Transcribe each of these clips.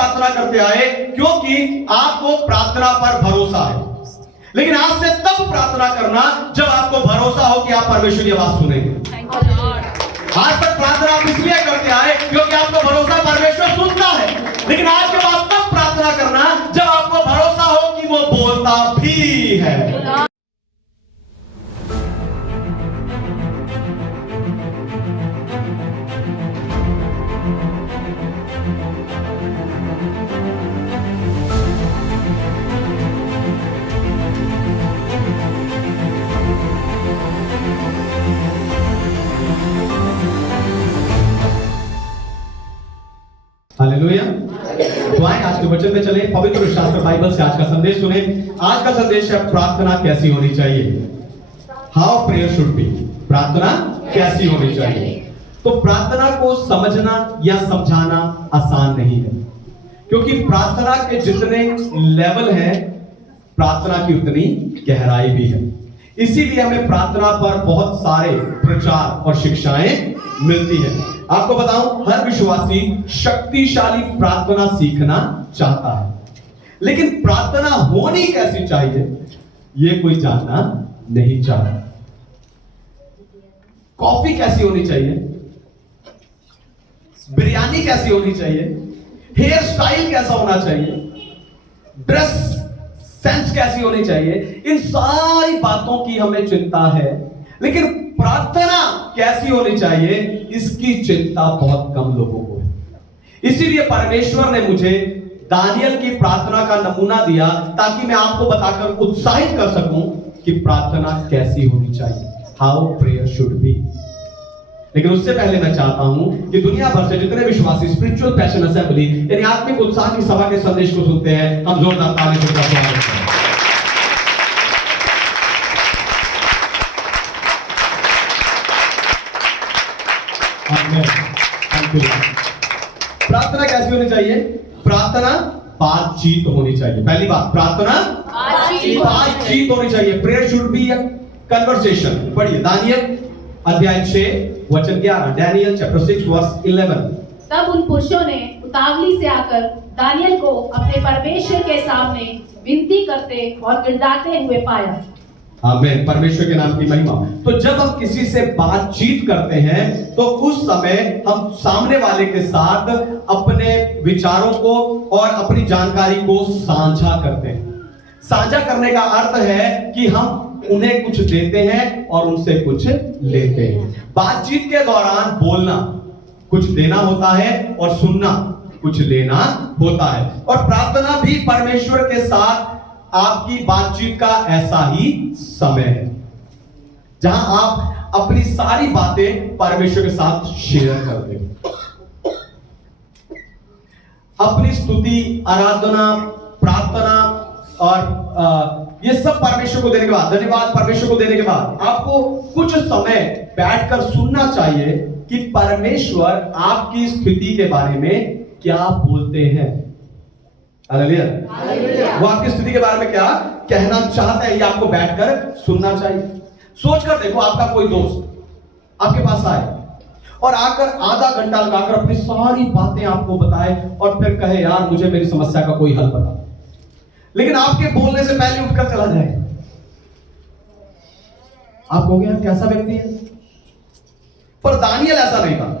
प्रार्थना करते आए क्योंकि आपको प्रार्थना पर भरोसा है। लेकिन आज से तब प्रार्थना करना जब आपको भरोसा हो कि आप परमेश्वर की आवाज सुनेंगे। आज तक प्रार्थना आप इसलिए करते आए क्योंकि आपको भरोसा परमेश्वर सुनता है, लेकिन आज के बाद तब प्रार्थना करना जब आपको भरोसा हो कि वो बोलता भी है। हालेलुया। तो आए आज के वचन में चले, पवित्र शास्त्र बाइबल से आज का संदेश सुने। आज का संदेश है प्रार्थना कैसी होनी चाहिए। How prayer should B. प्रार्थना कैसी होनी चाहिए। तो प्रार्थना को समझना या समझाना आसान नहीं है, क्योंकि प्रार्थना के जितने लेवल हैं, प्रार्थना की उतनी गहराई भी है। इसीलिए हमें प्रार्थना पर बहुत सारे प्रचार और शिक्षाएं मिलती है। आपको बताऊं, हर विश्वासी शक्तिशाली प्रार्थना सीखना चाहता है, लेकिन प्रार्थना होनी कैसी चाहिए ये कोई जानना नहीं चाहता। कॉफी कैसी होनी चाहिए, बिरयानी कैसी होनी चाहिए, हेयर स्टाइल कैसा होना चाहिए, ड्रेस सेंस कैसी होनी चाहिए, इन सारी बातों की हमें चिंता है, लेकिन प्रार्थना कैसी होनी चाहिए इसकी चिंता बहुत कम लोगों को है। इसीलिए परमेश्वर ने मुझे दानियल की प्रार्थना का नमूना दिया ताकि मैं आपको बताकर उत्साहित कर सकूं कि प्रार्थना कैसी होनी चाहिए, हाउ प्रेयर शुड बी। लेकिन उससे पहले मैं चाहता हूं कि दुनिया भर से जितने विश्वासी स्पिरिचुअल पैशन असेंबली यानी आत्मिक उत्साह की सभा के संदेश को सुनते हैं, हम जोरदार ताली से स्वागत करें। प्रार्थना कैसी होनी चाहिए। प्रार्थना बातचीत होनी चाहिए। पहली बात, प्रार्थना बातचीत होनी चाहिए। Prayer should be a conversation. पढ़िए दानियल अध्याय 6 वचन 11, डैनियल चैप्टर 6 वर्स 11। तब उन पुरुषों ने उतावली से आकर दानियल को अपने परमेश्वर के सामने विनती करते और गिड़गिड़ाते हुए पाया। आमीन, परमेश्वर के नाम की महिमा। तो जब हम किसी से बातचीत करते हैं तो उस समय हम सामने वाले के साथ अपने विचारों को और अपनी जानकारी को साझा करते हैं। साझा करने का अर्थ है कि हम उन्हें कुछ देते हैं और उनसे कुछ लेते हैं। बातचीत के दौरान बोलना कुछ देना होता है और सुनना कुछ लेना होता है। और प्रार्थना भी परमेश्वर के साथ आपकी बातचीत का ऐसा ही समय है जहां आप अपनी सारी बातें परमेश्वर के साथ शेयर करते हो। अपनी स्तुति, आराधना, प्रार्थना और ये सब परमेश्वर को देने के बाद, धन्यवाद परमेश्वर को देने के बाद आपको कुछ समय बैठकर सुनना चाहिए कि परमेश्वर आपकी स्थिति के बारे में क्या बोलते हैं। हालेलुया। वो आपकी स्थिति के बारे में क्या कहना चाहते हैं, ये आपको बैठकर सुनना चाहिए। सोचकर देखो, आपका कोई दोस्त आपके पास आए और आकर आधा घंटा लगाकर अपनी सारी बातें आपको बताए और फिर कहे, यार मुझे मेरी समस्या का कोई हल बता, लेकिन आपके बोलने से पहले उठकर चला जाए। आप कहोगे यार कैसा व्यक्ति है। पर दानियल ऐसा नहीं था।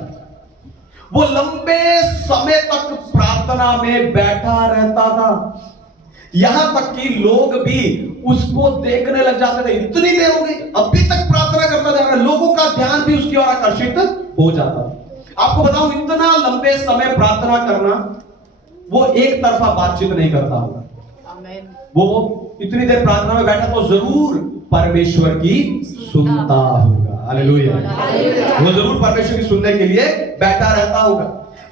वो लंबे समय तक प्रार्थना में बैठा रहता था, यहां तक कि लोग भी उसको देखने लग जाते थे। इतनी देर हो गई, अभी तक प्रार्थना करता जा रहा है। लोगों का ध्यान भी उसकी ओर आकर्षित हो जाता। आपको बताऊं, इतना लंबे समय प्रार्थना करना, वो एक तरफा बातचीत नहीं करता होगा। वो इतनी देर प्रार्थना में बैठा तो जरूर परमेश्वर की सुनता होगा। हालेलुया। वो जरूर परमेश्वर की सुनने के लिए बैठा रहता होगा।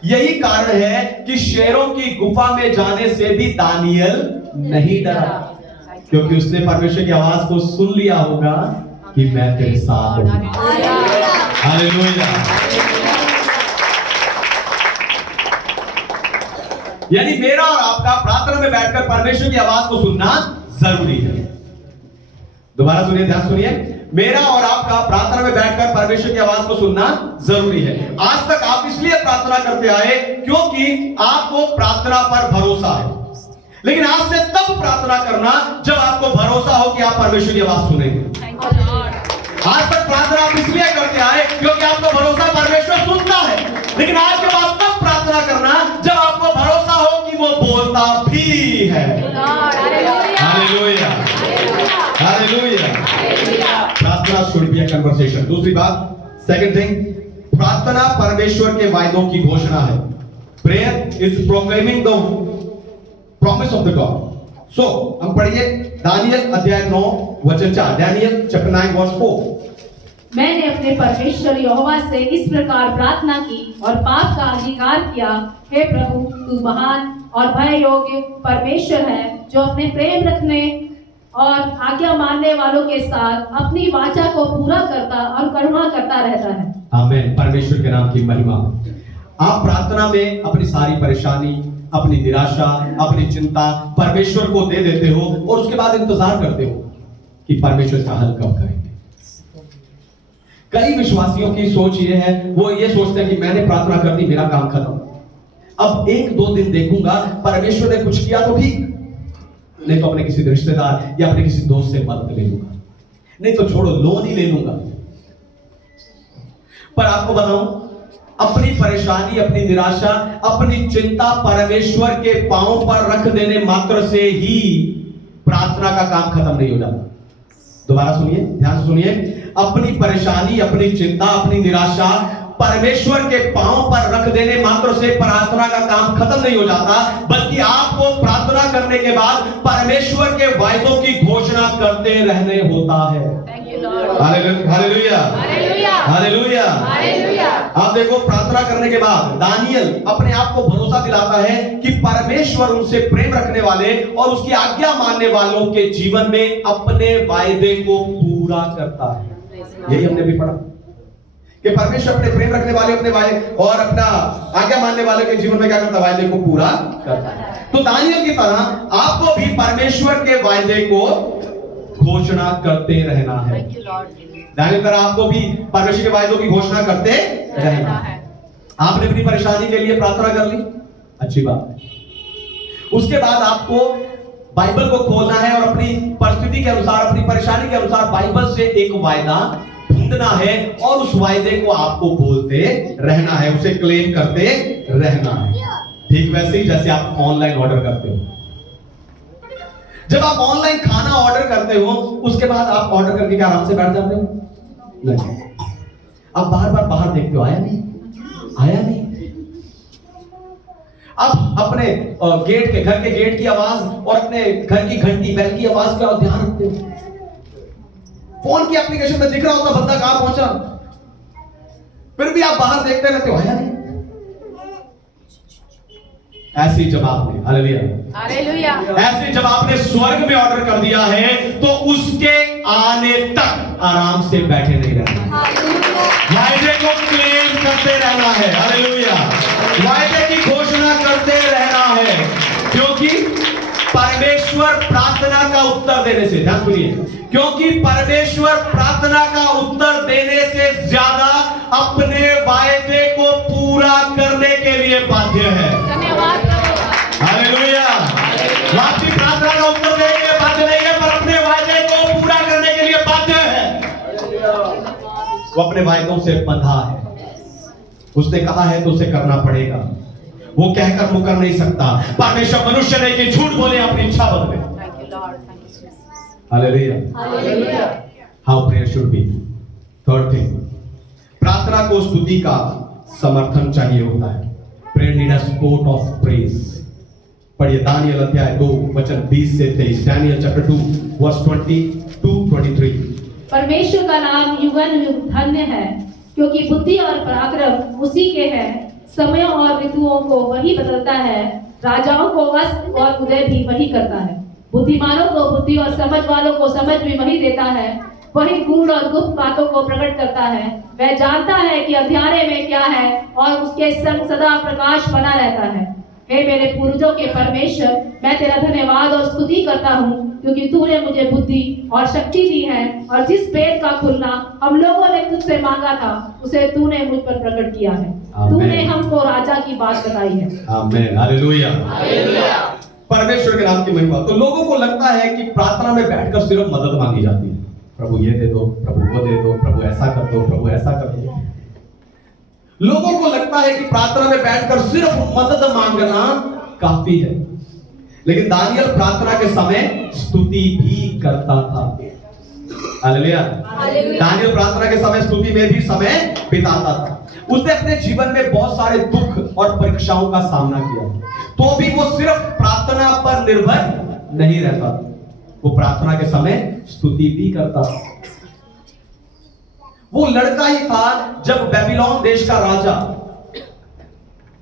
यही कारण है कि शेरों की गुफा में जाने से भी दानियल नहीं डरा, क्योंकि उसने परमेश्वर की आवाज को सुन लिया होगा कि मैं तेरे साथ हूं। हालेलुया। यानी मेरा और आपका प्रार्थना में बैठकर परमेश्वर की आवाज को सुनना जरूरी है। दोबारा सुनिए, ध्यान सुनिए। मेरा और आपका प्रार्थना में बैठकर परमेश्वर की आवाज को सुनना जरूरी है। आज तक आपने इसलिए प्रार्थना करते आए क्योंकि आपको प्रार्थना पर भरोसा है। लेकिन आज से तब प्रार्थना करना जब आपको भरोसा हो कि आप परमेश्वर की आवाज सुनेंगे। आज तक प्रार्थना आप इसलिए करते आए क्योंकि आपको भरोसा परमेश्वर सुनता है, लेकिन आज के बाद तब प्रार्थना करना जब आपको भरोसा हो कि वो बोलता भी है। Hallelujah, hallelujah. प्रार्थना शुड बी अ कन्वर्सेशन। दूसरी बात, सेकंड थिंग, प्रार्थना परमेश्वर के वायदों की घोषणा है। Prayer is proclaiming the promise of the God. So हम पढ़िए दानियल अध्याय 9 वचन 4। Daniel chapter 9 verse 4। मैंने अपने परमेश्वर यहोवा से इस प्रकार प्रार्थना की और पाप का अंगीकार किया, हे प्रभु, तू महान और भय योग्य परमेश्वर है, जो अपने प्रेम रखने और आज्ञा मानने वालों के साथ अपनी वाचा को पूरा करता और करुणा करता रहता है। आमीन। परमेश्वर के नाम की महिमा। आप प्रार्थना में अपनी सारी परेशानी, अपनी निराशा, अपनी चिंता परमेश्वर को दे देते हो और उसके बाद इंतजार करते हो कि परमेश्वर इसका हल कब करेंगे। कई विश्वासियों की सोच ये है, वो ये सोचते हैं कि मैंने प्रार्थना कर दी, मेरा काम खत्म, अब 1-2 दिन देखूंगा, परमेश्वर ने कुछ किया तो ठीक, नहीं तो अपने किसी रिश्तेदार या अपने किसी दोस्त से मदद ले लूंगा, नहीं तो छोड़ो लोन ही ले लूंगा। पर आपको बताऊं, अपनी परेशानी, अपनी निराशा, अपनी चिंता परमेश्वर के पांव पर रख देने मात्र से ही प्रार्थना का काम खत्म नहीं हो जाता। दोबारा सुनिए, ध्यान से सुनिए। अपनी परेशानी, अपनी चिंता, अपनी निराशा परमेश्वर के पांव पर रख देने मात्र से प्रार्थना का काम खत्म नहीं हो जाता, बल्कि आपको प्रार्थना करने के बाद परमेश्वर के वायदों की घोषणा करते रहने होता है। Hallelujah, hallelujah, hallelujah. आप देखो, प्रार्थना करने के बाद दानियल अपने आप को भरोसा दिलाता है कि परमेश्वर उनसे प्रेम रखने वाले और उसकी आज्ञा मानने वालों के जीवन में अपने वायदे को पूरा करता है। यही हमने भी पढ़ा कि परमेश्वर अपने प्रेम रखने वाले, अपने वायदे और अपना आज्ञा मानने वाले के जीवन में क्या करता है? वायदे को पूरा करता है। तो दानियल की तरह आपको भी परमेश्वर के वायदे को घोषणा करते रहना है। दानियल की तरह आपको भी परमेश्वर के वायदों की घोषणा करते रहना है। आपने अपनी परेशानी के लिए प्रार्थना कर ली, अच्छी बात है। उसके बाद आपको बाइबल को खोलना है और अपनी परिस्थिति के अनुसार, अपनी परेशानी के अनुसार बाइबल से एक वायदा ढूंढना है और उस वायदे को आपको बोलते रहना है, उसे क्लेम करते रहना है। ठीक वैसे ही जैसे आप ऑनलाइन ऑर्डर करते हो। जब आप ऑनलाइन खाना ऑर्डर करते हो, उसके बाद आप ऑर्डर करके क्या आराम से बैठ जाते हो? नहीं, आप बार बार बाहर देखते हो, आया नहीं, आया नहीं। आप अपने गेट के, घर के गेट की आवाज और अपने घर की घंटी, बेल की आवाज का ध्यान रखते हो। फोन की एप्लीकेशन में दिख रहा होता बंदा कहां पहुंचा, फिर भी आप बाहर देखते रहते हो, आया नहीं। ऐसे जब आपने, हालेलुया, हालेलुया, ऐसे जब आपने स्वर्ग में ऑर्डर कर दिया है तो उसके आने तक आराम से बैठे नहीं रहना, वायदे को क्लेम करते रहना है। हालेलुया, वायदे की घोषणा करते रहना है, क्योंकि परमेश्वर प्रार्थना का उत्तर देने से, ध्यान सुनिए, क्योंकि परमेश्वर प्रार्थना का उत्तर देने से ज्यादा अपने वायदे को पूरा करने के लिए बाध्य है। धन्यवाद। हालेलुया। आपकी प्रार्थना का उत्तर देने के लिए बाध्य नहीं है, पर अपने वायदे को पूरा करने के लिए बाध्य है। वो अपने वायदों से बंधा है, उसने कहा है तो उसे करना पड़ेगा, वो कहकर मुकर नहीं सकता। परमेश्वर मनुष्य ने कि झूठ बोले अपनी इच्छा बदले। Hallelujah. How prayer should be. Third thing, प्रार्थना को स्तुति का समर्थन चाहिए होता है। Prayer need a support of praise. पढ़िए दानियल अध्याय 2 वचन 20 से 23। दानियल चैप्टर 2 वर्स 22-23। परमेश्वर का नाम युगन युग धन्य है, क्योंकि बुद्धि और पराक्रम उसी के हैं। समयों और ऋतुओं को वही बदलता है, राजाओं को अस्त और उदय भी वही करता है। बुद्धिमानों को बुद्धि और समझ वालों को समझ भी वही देता है। वही गूढ़ और गुप्त बातों को प्रकट करता है। वह जानता है कि अंधियारे में क्या है और उसके संग सदा प्रकाश बना रहता है। हे मेरे पूर्वजों के परमेश्वर, मैं तेरा धन्यवाद और स्तुति करता हूँ, क्योंकि तूने मुझे बुद्धि और शक्ति दी है, और जिस भेद का खुलना हम लोगों ने तुझसे मांगा था उसे तूने मुझ पर प्रकट किया है। तूने हमको राजा की बात बताई है। आमीन, हालेलुया, परमेश्वर के नाम की महिमा। तो लोगों को लगता है कि प्रार्थना में बैठकर सिर्फ मदद मांगी जाती है, प्रभु ये दे दो, प्रभु वो दे दो, प्रभु ऐसा कर दो, प्रभु ऐसा कर दो। लोगों को लगता है कि प्रार्थना में बैठकर सिर्फ मदद मांगना काफी है, लेकिन दानियल प्रार्थना के समय स्तुति भी करता था। हालेलुया। दानियल प्रार्थना के समय स्तुति में भी समय बिताता था। उसने अपने जीवन में बहुत सारे दुख और परीक्षाओं का सामना किया, तो भी वो सिर्फ प्रार्थना पर निर्भर नहीं रहता, वो प्रार्थना के समय स्तुति भी करता था। वो लड़का ही था जब बेबीलोन देश का राजा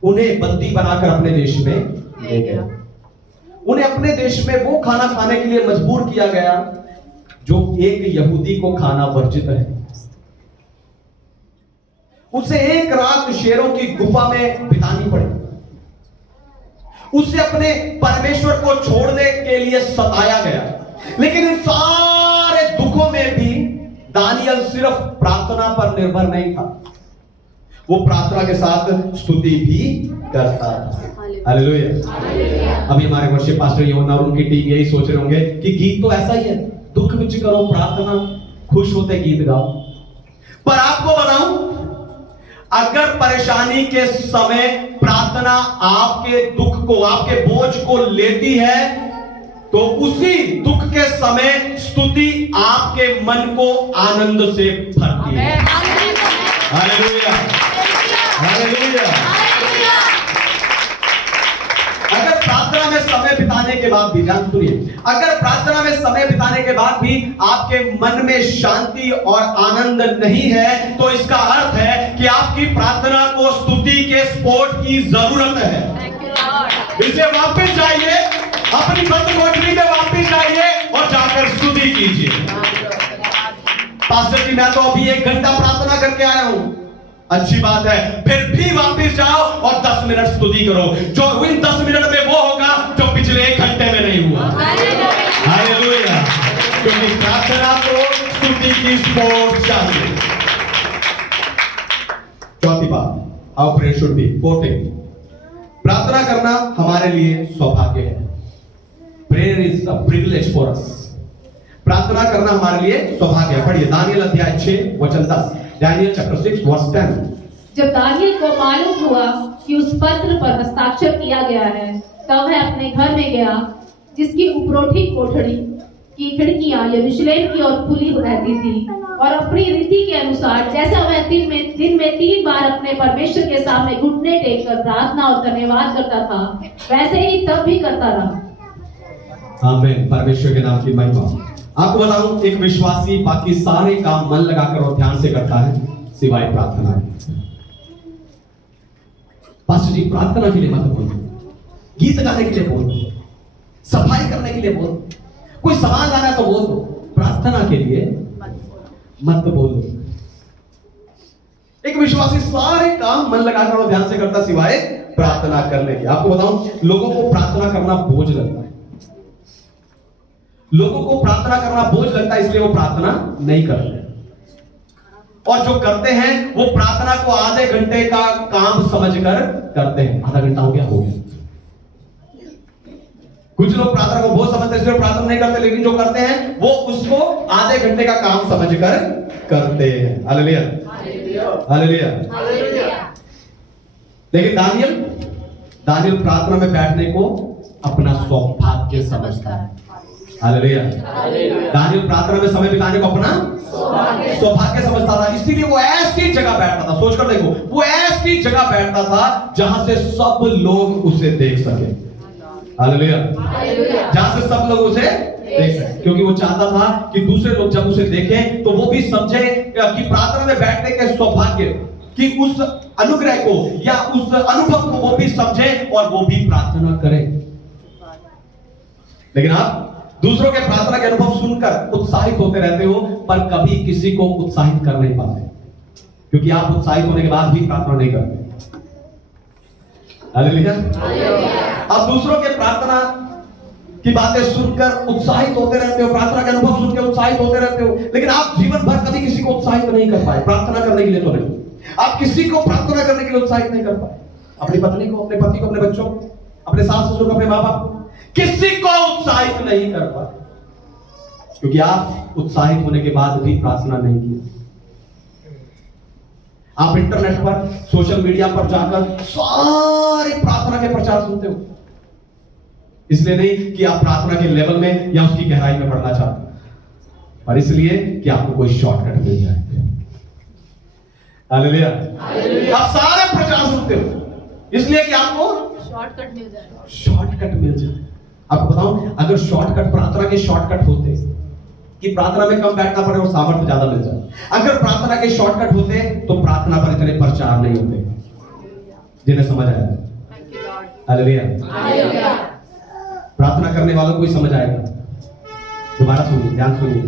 उन्हें बंदी बनाकर अपने देश में ले गया। उन्हें अपने देश में वो खाना खाने के लिए मजबूर किया गया जो एक यहूदी को खाना वर्जित है। उसे एक रात शेरों की गुफा में बितानी पड़ी। उसे अपने परमेश्वर को छोड़ने के लिए सताया गया, लेकिन इन सारे दुखों में भी दानियल सिर्फ प्रार्थना पर निर्भर नहीं था, वो प्रार्थना के साथ स्तुति भी करता था। हालेलुया। अभी हमारे वर्षिप पास्टर योना और उनकी टीम यही सोच रहे होंगे कि गीत तो ऐसा ही है, दुख विच करो प्रार्थना, खुश होते गीत गाओ। पर आपको बताऊं, अगर परेशानी के समय प्रार्थना आपके दुख को, आपके बोझ को लेती है, तो उसी दुख के समय स्तुति आपके मन को आनंद से भरती है। Hallelujah, hallelujah. अगर प्रार्थना में समय बिताने के बाद भी, ध्यान सुनिए, अगर प्रार्थना में समय बिताने के बाद भी आपके मन में शांति और आनंद नहीं है, तो इसका अर्थ है कि आपकी प्रार्थना को स्तुति के सपोर्ट की जरूरत है। इसे वापस जाइए, अपनी बंद कोठरी में वापस जाइए और जाकर स्तुति कीजिए। पास्टर जी, मैं तो अभी 1 घंटा प्रार्थना करके आया हूं। अच्छी बात है, फिर भी वापस जाओ और 10 मिनट स्तुति करो। जो इन 10 मिनट में वो होगा जो पिछले 1 घंटे में नहीं हुआ। हालेलुया। क्योंकि प्रार्थना को स्तुति की सपोर्ट चाहिए। चौथी बात, our prayer should be fourth, प्रार्थना करना हमारे लिए सौभाग्य है। Prayer is a privilege for us. प्रार्थना करना हमारे लिए सौभाग्य है। पढ़िए दानियल अध्याय 6 वचन 10, दानियल चैप्टर 6 वर्स 10। जब दानियल को मालूम हुआ कि उस पत्र पर हस्ताक्षर किया गया है, तब वह अपने घर में गया, जिसकी उपरोठी कोठरी की खिड़कियां यरूशलेम की ओर खुली रहती थी, और अपनी रीति के अनुसार जैसा वह दिन में 3 बार अपने परमेश्वर के सामने घुटने टेककर प्रार्थना और धन्यवाद करता था, वैसे ही तब भी करता रहा। आमीन, परमेश्वर के नाम की महिमा। आपको बताऊं, एक विश्वासी बाकी सारे काम मन लगाकर और ध्यान से करता है, सिवाय प्रार्थना के। पास्टर जी, प्रार्थना के लिए मत बोलो, गीत गाने के लिए बोलो, सफाई करने के लिए बोलो, कोई सामान लाना तो बोल दो, प्रार्थना के लिए मत बोलो। एक विश्वासी सारे काम मन लगाकर और ध्यान से करता, सिवाय प्रार्थना करने के। आपको बताऊं, लोगों को प्रार्थना करना बोझ लगता है। लोगों को प्रार्थना करना बोझ लगता है, इसलिए वो प्रार्थना नहीं करते, और जो करते हैं वो प्रार्थना को आधे घंटे का काम समझकर करते हैं। आधा घंटा हो गया। कुछ लोग प्रार्थना को बोझ समझते हैं, इसलिए प्रार्थना नहीं करते, लेकिन जो करते हैं वो उसको आधे घंटे का काम समझकर करते हैं। Hallelujah, hallelujah. लेकिन दानियल प्रार्थना में बैठने को अपना सौभाग्य समझता है। हालेलुया। दानियल प्रार्थना में समय बिताने को अपना सौभाग्य समझता था, इसीलिए वो ऐसी जगह बैठता था, सोचकर देखो, वो ऐसी जगह बैठता था जहां से सब लोग उसे देख सके। हालेलुया। जहां से सब लोग उसे देख सके, क्योंकि वो चाहता था कि दूसरे लोग जब उसे देखें तो वो भी समझे कि प्रार्थना में बैठने के सौभाग्य कि उस अनुग्रह को या उस अनुभव को वो भी समझे और वो भी प्रार्थना करे। लेकिन आप दूसरों के प्रार्थना के अनुभव सुनकर उत्साहित होते रहते हो, पर कभी किसी को उत्साहित कर नहीं पाते, क्योंकि आप उत्साहित होने के बाद भी प्रार्थना नहीं करते। हालेलुया। अब दूसरों के प्रार्थना की बातें सुनकर उत्साहित होते रहते हो, प्रार्थना के अनुभव सुनकर उत्साहित होते रहते हो, लेकिन आप जीवन भर कभी किसी को उत्साहित नहीं कर पाए प्रार्थना करने के लिए। तो नहीं, आप किसी को प्रार्थना करने के लिए उत्साहित नहीं कर पाए। अपनी पत्नी को, अपने पति को, अपने बच्चों को, अपने सास ससुर को, अपने माँ बाप को, किसी को उत्साहित नहीं कर पाए, क्योंकि आप उत्साहित होने के बाद भी प्रार्थना नहीं की। आप इंटरनेट पर, सोशल मीडिया पर जाकर सारे प्रार्थना के प्रचार सुनते हो, इसलिए नहीं कि आप प्रार्थना के लेवल में या उसकी गहराई में बढ़ना चाहते हो, और इसलिए कि आपको कोई शॉर्टकट मिल जाए। हालेलुया। आप सारे प्रचार सुनते हो इसलिए कि आपको शॉर्टकट मिल जाए, शॉर्टकट मिल जाए। आपको बताऊं, अगर शॉर्टकट, प्रार्थना के शॉर्टकट होते कि प्रार्थना में कम बैठना पड़े और सामर्थ्य ज्यादा मिल जाए, अगर प्रार्थना के शॉर्टकट होते तो प्रार्थना पर इतने प्रचार नहीं होते। जिन्हें समझ आया? हालेलुया। प्रार्थना करने वालों को ही समझ आएगा। दोबारा सुनिए, ध्यान सुनिए।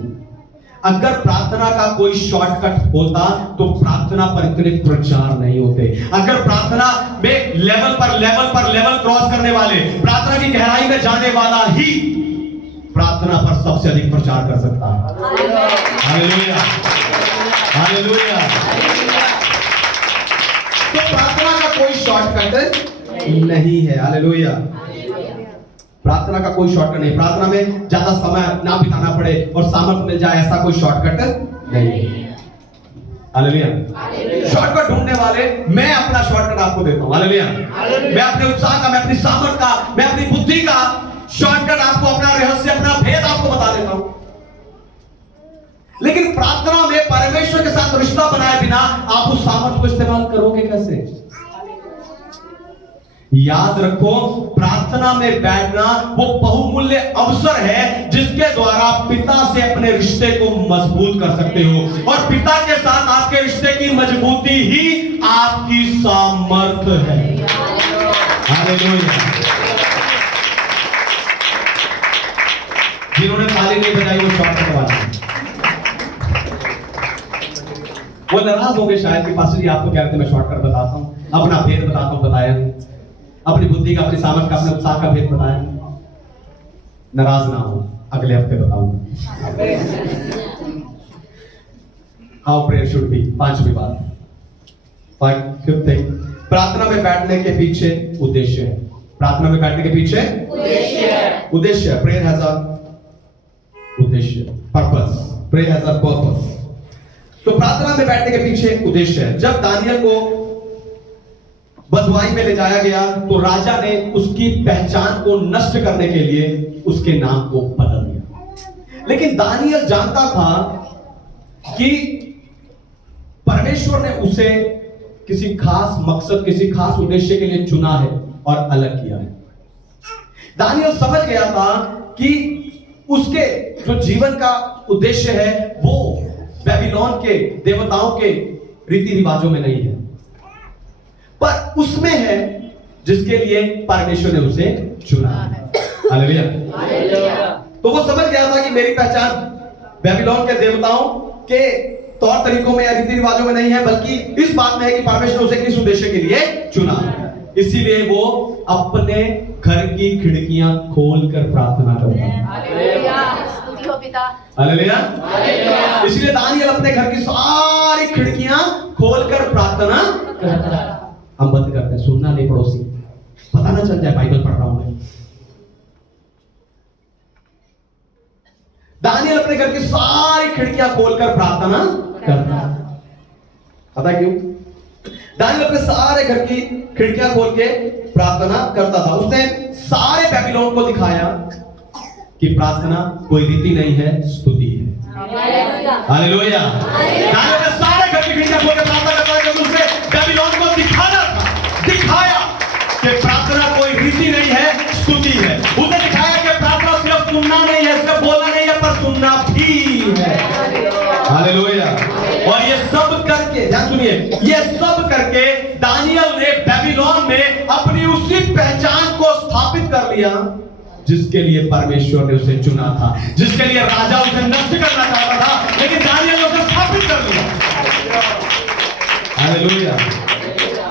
अगर प्रार्थना का कोई शॉर्टकट होता तो प्रार्थना पर इतने प्रचार नहीं होते। अगर प्रार्थना में लेवल पर लेवल क्रॉस करने वाले, प्रार्थना की गहराई में जाने वाला ही प्रार्थना पर सबसे अधिक प्रचार कर सकता है। Hallelujah, hallelujah. तो प्रार्थना का कोई शॉर्टकट नहीं है। हालेलुया। प्रार्थना का कोई शॉर्टकट नहीं। प्रार्थना में ज्यादा समय ना बिताना पड़े और सामर्थ्य मिल जाए, ऐसा कोई शॉर्टकट नहीं। हालेलुया। शॉर्टकट ढूंढने वाले, मैं अपना शॉर्टकट आपको देता हूं। हालेलुया। मैं अपने उत्साह का, मैं अपनी सामर्थ्य का, मैं अपनी बुद्धि का शॉर्टकट आपको, अपना रहस्य, अपना भेद आपको बता देता हूं। लेकिन प्रार्थना में परमेश्वर के साथ रिश्ता बनाए बिना आप उस सामर्थ्य को इस्तेमाल करोगे कैसे? याद रखो, प्रार्थना में बैठना वो बहुमूल्य अवसर है जिसके द्वारा पिता से अपने रिश्ते को मजबूत कर सकते हो, और पिता के साथ आपके रिश्ते की मजबूती ही आपकी सामर्थ्य है। हालेलुया। जिन्होंने ताली नहीं बजाई वो शॉर्टकट वाले, वो नाराज हो गए शायद कि पास्टर जी आप तो कह रहे थे मैं शॉर्टकट बताता हूं, अपना भेद बताता हूं, बताया नहीं। अपनी बुद्धि का, अपनी सामर्थ्य का, अपने उत्साह का भेद बताया। नाराज ना हो, अगले हफ्ते बताऊंगा हाउ प्रेयर शुड बी। पांचवी बात, फिफ्थ थिंग, प्रार्थना में बैठने के पीछे उद्देश्य है। प्रार्थना में बैठने के पीछे उद्देश्य है। प्रेयर हैज अ उद्देश्य, purpose. Prayer has a purpose. तो प्रार्थना में बैठने के पीछे उद्देश्य है। जब दानियल को बदवाई में ले जाया गया तो राजा ने उसकी पहचान को नष्ट करने के लिए उसके नाम को बदल दिया। लेकिन दानियल जानता था कि परमेश्वर ने उसे किसी खास मकसद, किसी खास उद्देश्य के लिए चुना है और अलग किया है। दानियल समझ गया था कि उसके जो जीवन का उद्देश्य है वो बेबीलोन के देवताओं के रीति रिवाजों में नहीं है, पर उसमें है जिसके लिए परमेश्वर ने उसे चुना है। हालेलुया। तो वो समझ गया था कि मेरी पहचान बेबीलोन के देवताओं के तौर तरीकों में या रीति रिवाजों में नहीं है, बल्कि इस बात में है कि परमेश्वर उसे किस उद्देश्य के लिए चुना है। इसीलिए वो अपने घर की खिड़कियां खोलकर प्रार्थना करता है। हालेलुया। इसलिए दानियल अपने घर की सारी खिड़कियां खोलकर प्रार्थना करता है। हम बंद करते हैं, सुनना नहीं पड़ोसी, पता ना चल जाए बाइबल पढ़ रहा हूं मैं। दानियल अपने घर की सारी खिड़कियां खोलकर प्रार्थना करता है। पता क्यों? दानियल अपने सारे घर की खिड़कियां खोल के प्रार्थना करता था। उसने सारे बेबीलोन को दिखाया कि प्रार्थना कोई रीति नहीं है, स्तुति है। हालेलुया। दानियल अपने सारे घर की खिड़कियां खोल के प्रार्थना करता है क्योंकि उसे बेबीलोन को दिखाना था, दिखाया कि प्रार्थना कोई रीति नहीं है, स्तुति है। उसने दिखाया कि प्रार्थना सिर्फ सुनना नहीं है, सिर्फ बोलना नहीं है, पर सुनना भी है। हालेलुया। और ये सब करके, ध्यान सुनिए, ये सब करके दानियल ने बेबीलोन में अपनी उसी पहचान को स्थापित कर लिया जिसके लिए परमेश्वर ने उसे चुना था, जिसके लिए राजा उसे नष्ट करना चाहता था, लेकिन दानियल ने उसे स्थापित कर लिया। हालेलुया।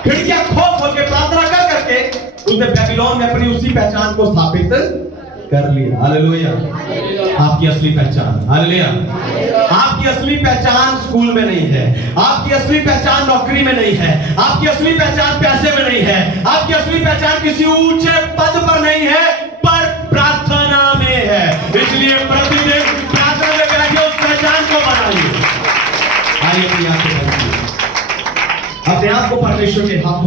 खिड़कियां खोल खोल के प्रार्थना कर करके उसने बेबीलोन में अपनी उसी पहचान को स्थापित कर लिया। हालेलुया। आपकी असली पहचान, हालेलुया, आपकी असली पहचान स्कूल में नहीं है, आपकी असली पहचान नौकरी में नहीं है, आपकी असली पहचान पैसे में नहीं है, आपकी असली पहचान किसी ऊंचे पद पर नहीं है, पर प्रार्थना में है। इसलिए प्रतिदिन प्रार्थना में बैठे उस पहचान को बनाइए। आइए अपनी आंखें बंद कीजिए, अपने आप को परमेश्वर के हाथों